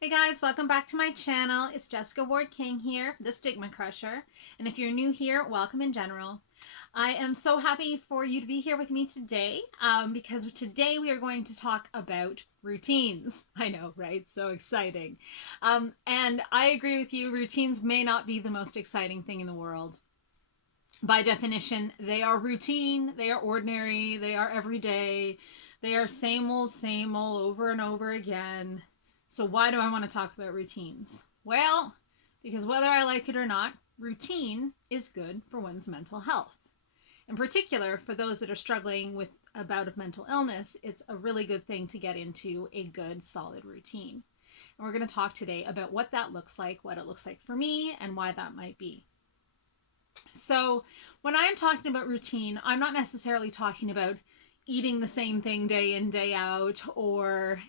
Hey guys, welcome back to my channel. It's Jessica Ward King here, the StigmaCrusher. And if you're new here, welcome in general. I am so happy for you to be here with me today because today we are going to talk about routines. I know, right? So exciting. And I agree with you, routines may not be the most exciting thing in the world. By definition, they are routine, they are ordinary, they are everyday, they are same old over and over again. So, why do I want to talk about routines? Well, because whether I like it or not, routine is good for one's mental health. In particular, for those that are struggling with a bout of mental illness, it's a really good thing to get into a good, solid routine. And we're going to talk today about what that looks like, what it looks like for me, and why that might be. So, when I'm talking about routine, I'm not necessarily talking about eating the same thing day in, day out, or,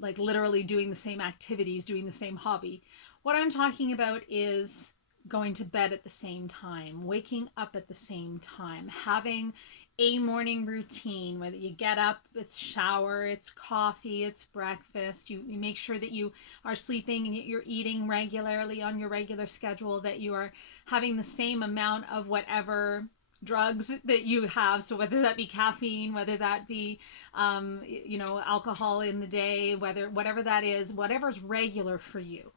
like literally doing the same activities, doing the same hobby. What I'm talking about is going to bed at the same time, waking up at the same time, having a morning routine, whether you get up, it's shower, it's coffee, it's breakfast. You make sure that you are sleeping and you're eating regularly on your regular schedule, that you are having the same amount of whatever drugs that you have. So whether that be caffeine, whether that be alcohol in the day, whatever that is, whatever's regular for you.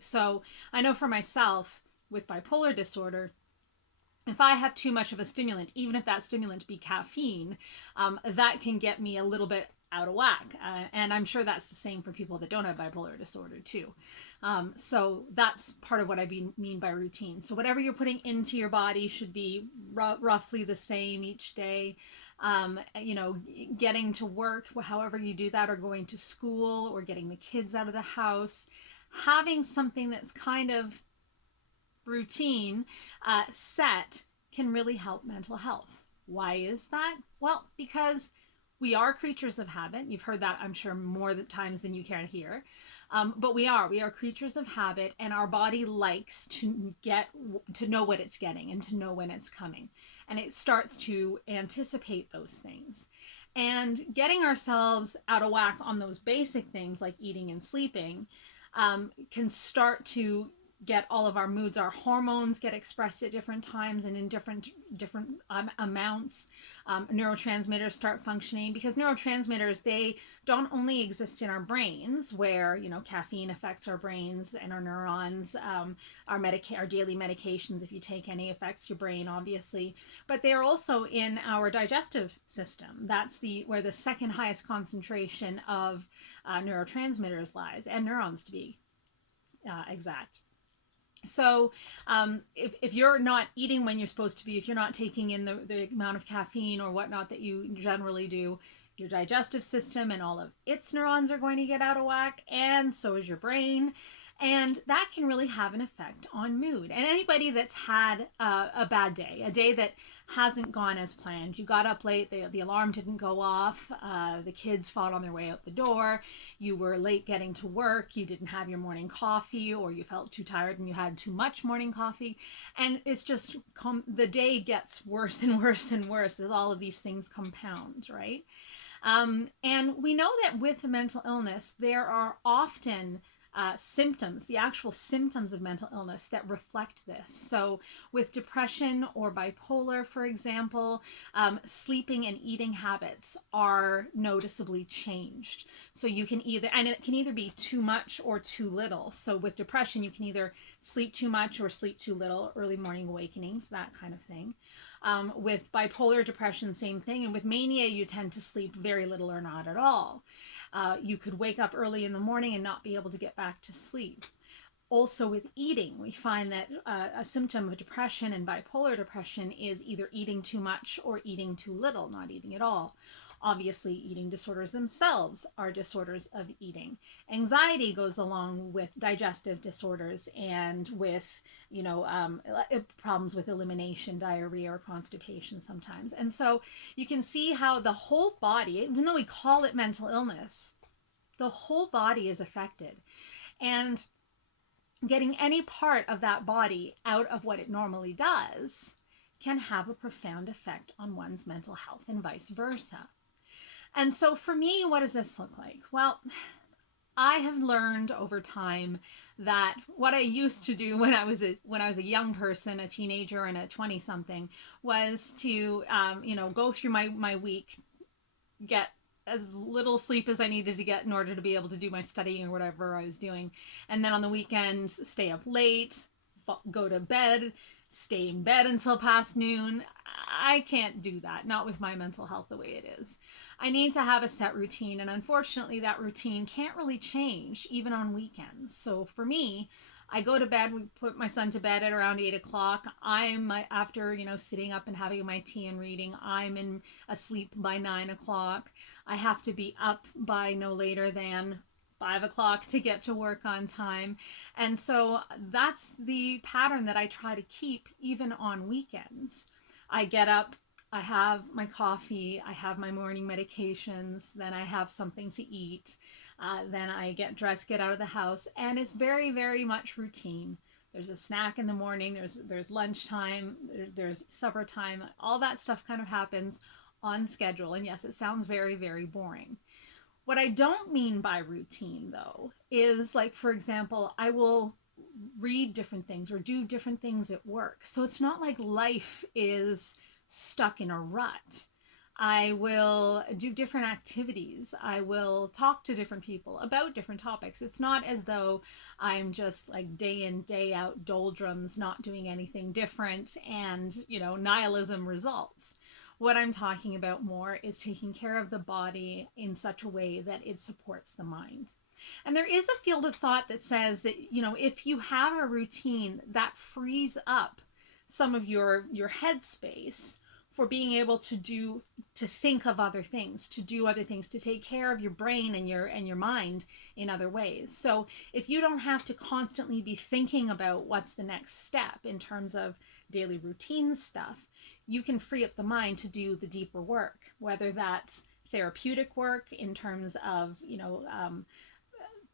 So I know for myself with bipolar disorder, if I have too much of a stimulant, even if that stimulant be caffeine, that can get me a little bit out of whack. And I'm sure that's the same for people that don't have bipolar disorder too. So that's part of what I mean by routine. So whatever you're putting into your body should be roughly the same each day. Getting to work, however you do that, or going to school, or getting the kids out of the house, having something that's kind of routine set can really help mental health. Why is that? Well, because we are creatures of habit. You've heard that, I'm sure, more times than you care to hear. But we are creatures of habit, and our body likes to know what it's getting and to know when it's coming, and it starts to anticipate those things. And getting ourselves out of whack on those basic things like eating and sleeping can start to get all of our moods, our hormones get expressed at different times and in different amounts. Neurotransmitters start functioning, because neurotransmitters, they don't only exist in our brains, where caffeine affects our brains and our neurons. Our daily medications, if you take any, affects your brain, obviously, but they are also in our digestive system. That's where the second highest concentration of neurotransmitters lies, and neurons, to be exact. So, if you're not eating when you're supposed to be, if you're not taking in the amount of caffeine or whatnot that you generally do, your digestive system and all of its neurons are going to get out of whack, and so is your brain. And that can really have an effect on mood. And anybody that's had a bad day, a day that hasn't gone as planned, you got up late, the alarm didn't go off, the kids fought on their way out the door, you were late getting to work, you didn't have your morning coffee, or you felt too tired and you had too much morning coffee, and it's just the day gets worse and worse and worse as all of these things compound, right? And we know that with mental illness, there are often symptoms, the actual symptoms of mental illness, that reflect this. So, with depression or bipolar, for example, sleeping and eating habits are noticeably changed. So, you can and it can either be too much or too little. So, with depression, you can either sleep too much or sleep too little, early morning awakenings, that kind of thing. With bipolar depression, same thing. And with mania, you tend to sleep very little or not at all. You could wake up early in the morning and not be able to get back to sleep. Also, with eating, we find that a symptom of depression and bipolar depression is either eating too much or eating too little, not eating at all. Obviously, eating disorders themselves are disorders of eating. Anxiety goes along with digestive disorders and with, problems with elimination, diarrhea, or constipation sometimes. And so you can see how the whole body, even though we call it mental illness, the whole body is affected. And getting any part of that body out of what it normally does can have a profound effect on one's mental health, and vice versa. And so for me, what does this look like? Well, I have learned over time that what I used to do when I was a young person, a teenager and a 20 something, was to go through my week, get as little sleep as I needed to get in order to be able to do my studying or whatever I was doing, and then on the weekends stay up late, go to bed, stay in bed until past noon. I can't do that, not with my mental health the way it is. I need to have a set routine, and unfortunately, that routine can't really change even on weekends. So for me, I go to bed. We put my son to bed at around 8 o'clock. I'm after sitting up and having my tea and reading. I'm in asleep by 9 o'clock. I have to be up by no later than 5 o'clock to get to work on time. And so that's the pattern that I try to keep even on weekends. I get up, I have my coffee, I have my morning medications, then I have something to eat, then I get dressed, get out of the house, and it's very, very much routine. There's a snack in the morning, there's lunchtime, there's supper time, all that stuff kind of happens on schedule. And yes, it sounds very, very boring. What I don't mean by routine, though, is like, for example, I will read different things or do different things at work. So it's not like life is stuck in a rut. I will do different activities. I will talk to different people about different topics. It's not as though I'm just like day in, day out doldrums, not doing anything different, and, nihilism results. What I'm talking about more is taking care of the body in such a way that it supports the mind. And there is a field of thought that says that, if you have a routine, that frees up some of your headspace for being able to think of other things, to do other things, to take care of your brain and your mind in other ways. So if you don't have to constantly be thinking about what's the next step in terms of daily routine stuff, you can free up the mind to do the deeper work, whether that's therapeutic work in terms of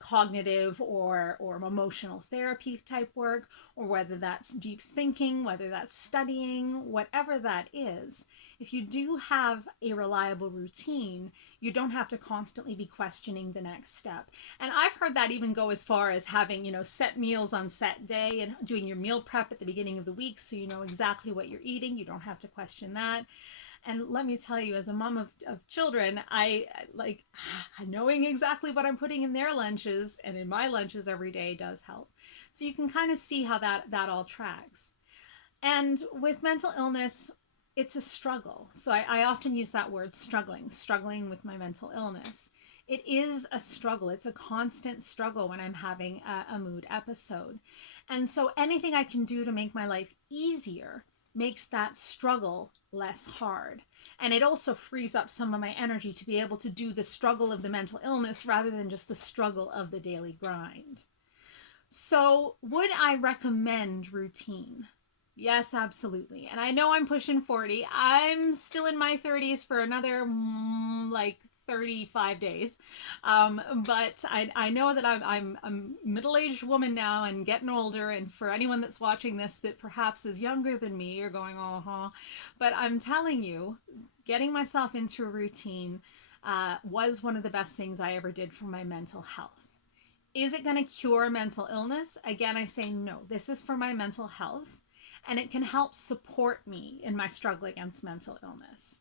cognitive or emotional therapy type work, or whether that's deep thinking, whether that's studying, whatever that is. If you do have a reliable routine, you don't have to constantly be questioning the next step. And I've heard that even go as far as having, set meals on set day and doing your meal prep at the beginning of the week so you know exactly what you're eating. You don't have to question that. And let me tell you, as a mom of children, I like knowing exactly what I'm putting in their lunches and in my lunches every day does help. So you can kind of see how that all tracks. And with mental illness, it's a struggle. So I often use that word struggling with my mental illness. It is a struggle. It's a constant struggle when I'm having a mood episode. And so anything I can do to make my life easier makes that struggle less hard. And it also frees up some of my energy to be able to do the struggle of the mental illness rather than just the struggle of the daily grind. So, would I recommend routine? Yes, absolutely. And I know I'm pushing 40. I'm still in my 30s for another 35 days. But I know that I'm a middle-aged woman now and getting older. And for anyone that's watching this that perhaps is younger than me, you're going, But I'm telling you, getting myself into a routine was one of the best things I ever did for my mental health. Is it going to cure mental illness? Again, I say no. This is for my mental health, and it can help support me in my struggle against mental illness.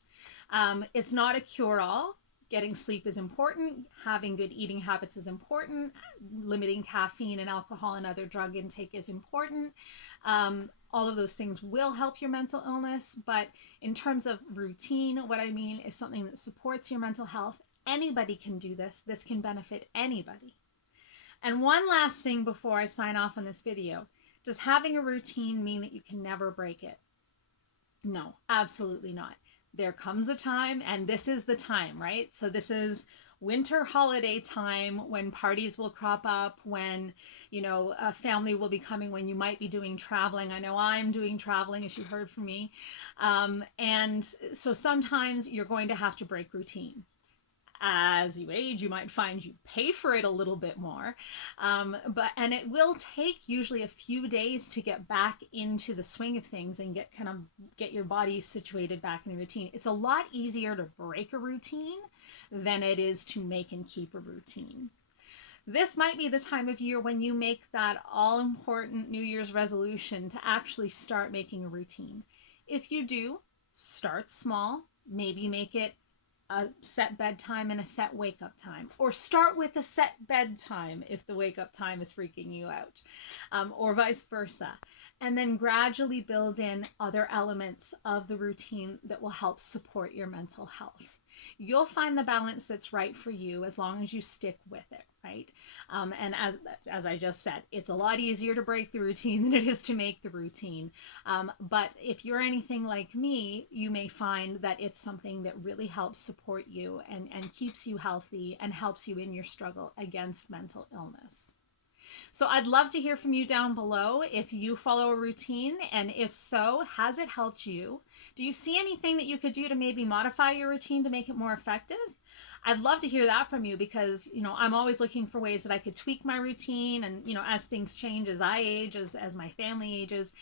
It's not a cure-all. Getting sleep is important. Having good eating habits is important. Limiting caffeine and alcohol and other drug intake is important. All of those things will help your mental illness. But in terms of routine, what I mean is something that supports your mental health. Anybody can do this. This can benefit anybody. And one last thing before I sign off on this video. Does having a routine mean that you can never break it? No, absolutely not. There comes a time, and this is the time, right? So this is winter holiday time when parties will crop up, when, a family will be coming, when you might be doing traveling. I know I'm doing traveling, as you heard from me. And so sometimes you're going to have to break routine. As you age, you might find you pay for it a little bit more, and it will take usually a few days to get back into the swing of things and get your body situated back in a routine. It's a lot easier to break a routine than it is to make and keep a routine. this might be the time of year when you make that all important New Year's resolution to actually start making a routine. If you do, start small, maybe make it a set bedtime and a set wake up time, or start with a set bedtime if the wake up time is freaking you out, or vice versa. And then gradually build in other elements of the routine that will help support your mental health. You'll find the balance that's right for you as long as you stick with it, right? And as I just said, it's a lot easier to break the routine than it is to make the routine. But if you're anything like me, you may find that it's something that really helps support you and keeps you healthy and helps you in your struggle against mental illness. So I'd love to hear from you down below if you follow a routine, and if so, has it helped you? Do you see anything that you could do to maybe modify your routine to make it more effective? I'd love to hear that from you because, I'm always looking for ways that I could tweak my routine and, as things change, as I age, as my family ages,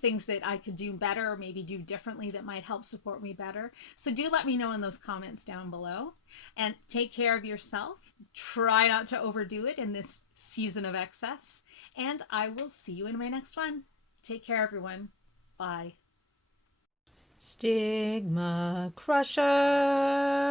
things that I could do better or maybe do differently that might help support me better. So do let me know in those comments down below. And take care of yourself. Try not to overdo it in this season of excess. And I will see you in my next one. Take care, everyone. Bye. StigmaCrusher.